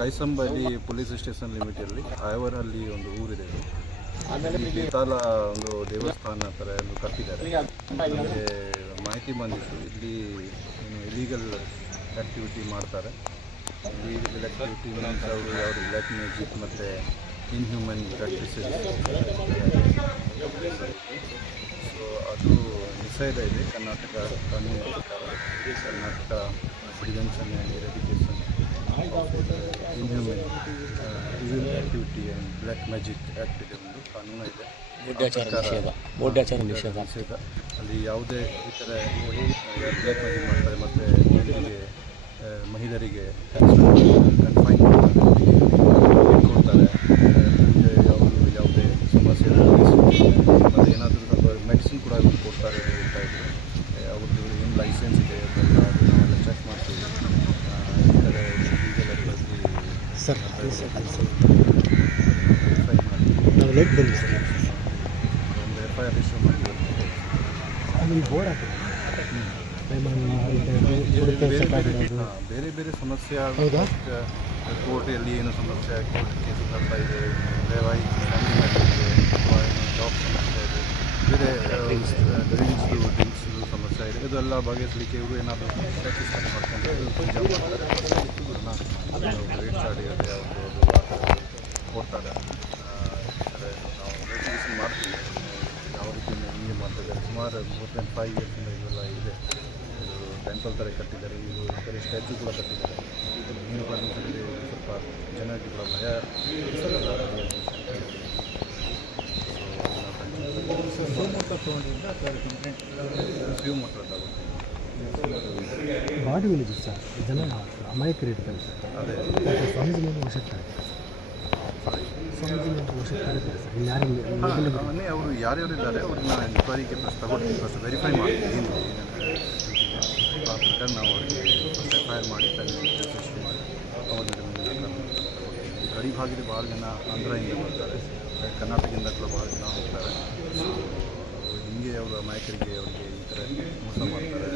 ಕೈಸಂಬಲ್ಲಿ police station ಲಿಮಿಟಲ್ಲಿ ಆಯವರಲ್ಲಿ ಒಂದು ಊರಿದೆ. ಇಲ್ಲಿ ಬೇತಾಲ ಒಂದು ದೇವಸ್ಥಾನ ಥರ ಒಂದು ಕಟ್ಟಿದ್ದಾರೆ. ನಮಗೆ ಮಾಹಿತಿ ಬಂದಿತ್ತು ಇಲ್ಲಿ ಏನು ಇಲೀಗಲ್ ಆ್ಯಕ್ಟಿವಿಟಿ ಮಾಡ್ತಾರೆ. ಇಲೀಗಲ್ ಆ್ಯಕ್ಟಿವಿಟಿ ಮೀನ್ಸ್ ಅವರು ಯಾವುದು ಬ್ಲ್ಯಾಕ್ ಮ್ಯೂಸಿಕ್ ಮತ್ತು ಇನ್ಹ್ಯೂಮನ್ ಪ್ರಾಕ್ಟೀಸಸ್. ಸೊ ಅದು ನಿಷೇಧ ಇದೆ ಕರ್ನಾಟಕ ಕಾನೂನು ಪ್ರಕಾರ. Karnataka prevention and eradication inhuman evil activity and black magic act ಇದೆ, ಒಂದು ಕಾನೂನು ಇದೆ. ನಿಷೇಧ ಅಲ್ಲಿ ಯಾವುದೇ ಈ ಥರ ಬ್ಲ್ಯಾಕ್ ಮ್ಯಾಜಿಕ್ ಮಾಡ್ತಾರೆ ಮತ್ತು ಮಹಿಳೆಯರಿಗೆ ಕನ್ಫೈನ್ ಕೊಡ್ತಾರೆ. ಅವರು ಯಾವುದೇ ಸಮಸ್ಯೆ ಮತ್ತು ಏನಾದರೂ ಸ್ವಲ್ಪ ಮೆಡಿಸಿನ್ ಕೂಡ ಇವರು ಕೊಡ್ತಾರೆ ಹೇಳ್ತಾ ಇದ್ರು. ಅವ್ರದ್ದು ಏನು ಲೈಸೆನ್ಸ್ ಇದೆ ಅದೆಲ್ಲ ನಾವೆಲ್ಲ ಚೆಕ್ ಮಾಡ್ತೀವಿ. ಈ ಥರ ಲೀಗಲ್ ಸರ್ ವೆರಿಫೈ ಮಾಡಿ ನಾವು ಲೇಟ್ ಬಂದ್ವಿ ಸರ್. ಒಂದು FIR ಇಶ್ಯೂ ಮಾಡಿ ಅಲ್ಲಿ ಬೋರ್ಡ್ ಹಾಕಿದೆ. ಬೇರೆ ಬೇರೆ ಸಮಸ್ಯೆ ಹೌದಾ? ಕೋರ್ಟಲ್ಲಿ ಏನು ಸಮಸ್ಯೆ, ಕೋರ್ಟ್ ಕೇಸ್ ಬರ್ತಾ ಇದೆ, ವೈವಾಹಿಕ ಫ್ಯಾಮಿಲಿ ಮ್ಯಾಟರ್ ಇದೆ, ಜಾಬ್ ಸಮಸ್ಯೆ ಇದೆ, ಬೇರೆ ಡ್ರಿಂಕ್ಸ್ದು ಸಮಸ್ಯೆ ಇದೆ. ಇದೆಲ್ಲ ಬಗೆಹರಿಸಲಿಕ್ಕೆ ಇವರು ಏನಾದರೂ ಪ್ರಾಕ್ಟೀಸ್ ಮಾಡ್ಕೊಂಡು ಜಾಬ್ ಮಾಡ್ತಾರೆ. ರೇಟ್ ಚಾರ್ಜ್ ಇರುತ್ತೆ, ಅವ್ರದ್ದು ಕೊಡ್ತಾರೆ. ನಾವು ನೋಟಿಫಿಕೇಶನ್ ಮಾಡ್ತೀವಿ ಯಾವ ರೀತಿ ಹಿಂಗೆ ಮಾಡ್ತಿದ್ದಾರೆ. ಸುಮಾರು ಮೋರ್ ದೆನ್ 5 ಇಯರ್ಸಿಂದ ಇವೆಲ್ಲ ಇದೆ. ಇದು ಟೆಂಪಲ್ ಥರ ಕಟ್ಟಿದ್ದಾರೆ, ಇದು ಈ ಥರ ಸ್ಟ್ಯಾಚು ಕೂಡ ಕಟ್ಟಿದ್ದಾರೆ. ನೀರು ಪರ್ಮಿಷನ್ಗೆ ಸ್ವಲ್ಪ ಜನರಿಗೆ ಕೂಡ ಭಯ ಬಾಡಿ ವಿಲೇಜ್ ಸರ್. ಜನ ಅಮಾಯಕರು ಇರ್ತಾರೆ ಸರ್. ಅದೇ ಸ್ವಾಮೀಜಿ ಮೇಲೆ ವಶಕ್ಕೆ ಸ್ವಾಮೀಜಿ ಮೇಲೆ ವಶಕ್ಕೆ ಕರೀತಾರೆ ಸರ್. ಇಲ್ಲಿ ಯಾರು ಮೊನ್ನೆ ಅವರು ಯಾರ್ಯಾರಿದ್ದಾರೆ ಅವ್ರನ್ನ ಎನ್ಕ್ವೈರಿಗೆ ಫಸ್ಟ್ ತಗೊಳ್ತೀವಿ, ಫಸ್ಟ್ ವೆರಿಫೈ ಮಾಡ್ತೀವಿ ಏನು ಆ ಪ್ರಕಾರ ನಾವು ಅವರಿಗೆ ಫಸ್ಟ್ FIR ಮಾಡಿ ಸೃಷ್ಟಿ ಮಾಡಿ ಅವ್ರನ್ನ ಗಡಿ ಭಾಗದಲ್ಲಿ ಭಾಳ ಜನ ಆಂಧ್ರದಿಂದ ಬರ್ತಾರೆ, ಕರ್ನಾಟಕದಿಂದ ಕೂಡ ಭಾಳ ಜನ ಹೋಗ್ತಾರೆ. ಸೊ ಹಿಂಗೆ ಅವರ ನಾಯಕರಿಗೆ ಅವರಿಗೆ ಈ ಥರ ಮೋಸ ಮಾಡ್ತಾರೆ.